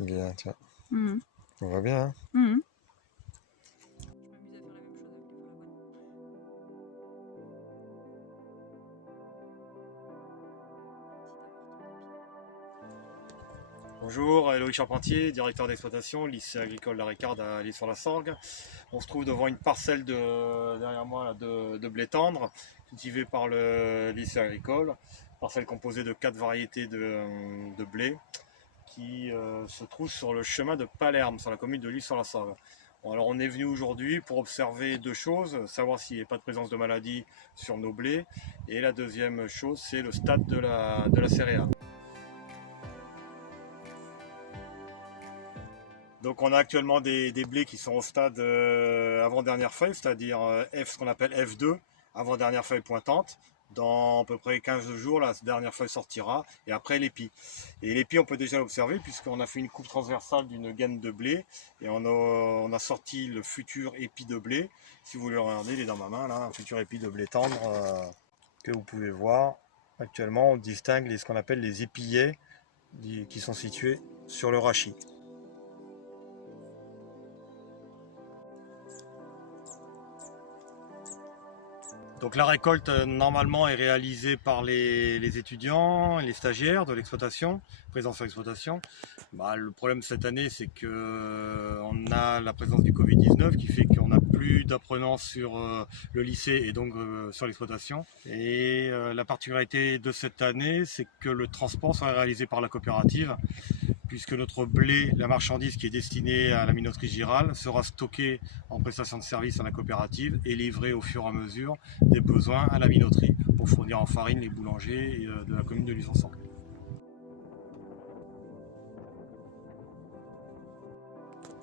Bien, tiens. Mhm. On va bien, hein. Mhm. Bonjour, Loïc Charpentier, directeur d'exploitation, lycée agricole La Ricarde à L'Isle-sur-la-Sorgue. On se trouve devant une parcelle derrière moi là, de blé tendre, cultivée par le lycée agricole. Parcelle composée de 4 variétés de blé qui se trouve sur le chemin de Palerme, sur la commune de L'Isle-sur-la-Sorgue. Bon, alors on est venu aujourd'hui pour observer deux choses, savoir s'il n'y a pas de présence de maladie sur nos blés, et la deuxième chose c'est le stade de la céréale. Donc on a actuellement des blés qui sont au stade avant-dernière feuille, c'est-à-dire ce qu'on appelle F2, avant-dernière feuille pointante. Dans à peu près 15 jours, la dernière feuille sortira, et après l'épi. Et l'épi, on peut déjà l'observer, puisqu'on a fait une coupe transversale d'une gaine de blé, et on a sorti le futur épi de blé. Si vous le regardez, il est dans ma main, là, un futur épi de blé tendre que vous pouvez voir. Actuellement, on distingue ce qu'on appelle les épillets qui sont situés sur le rachis. Donc la récolte normalement est réalisée par les étudiants et les stagiaires de l'exploitation, présence sur l'exploitation. Le problème cette année c'est qu'on a la présence du Covid-19 qui fait qu'on n'a plus d'apprenants sur le lycée et donc sur l'exploitation. Et la particularité de cette année c'est que le transport sera réalisé par la coopérative, puisque notre blé, la marchandise qui est destinée à la minoterie Giral, sera stockée en prestation de service à la coopérative et livrée au fur et à mesure des besoins à la minoterie pour fournir en farine les boulangers de la commune de Luzon-Sorgue.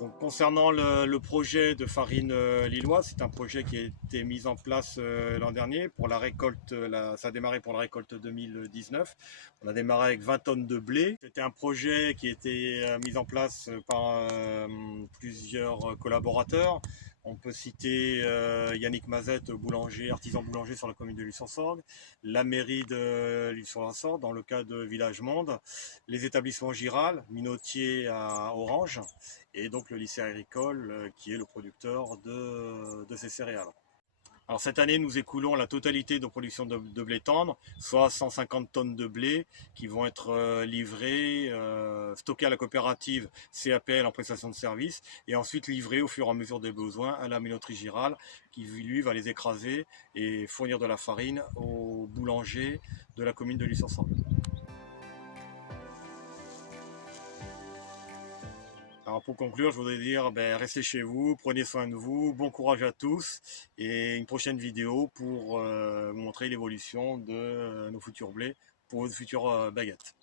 Donc, concernant le projet de farine lilloise, c'est un projet qui a été mis en place l'an dernier pour la récolte. Ça a démarré pour la récolte 2019. On a démarré avec 20 tonnes de blé. C'était un projet qui a été mis en place par plusieurs collaborateurs. On peut citer Yannick Mazette, boulanger, artisan boulanger sur la commune de Luçon-Sorgue, la mairie de Luçon-Sorgue dans le cas de Village Monde, les établissements Giral, minotier à Orange, et donc le lycée agricole qui est le producteur de ces céréales. Alors cette année, nous écoulons la totalité de production de blé tendre, soit 150 tonnes de blé qui vont être livrées, stockées à la coopérative CAPL en prestation de service et ensuite livrées au fur et à mesure des besoins à la minoterie Giral qui lui va les écraser et fournir de la farine aux boulangers de la commune de Luçon-Sorgue. Alors pour conclure, je voudrais dire, restez chez vous, prenez soin de vous, bon courage à tous et une prochaine vidéo pour vous montrer l'évolution de nos futurs blés pour vos futures baguettes.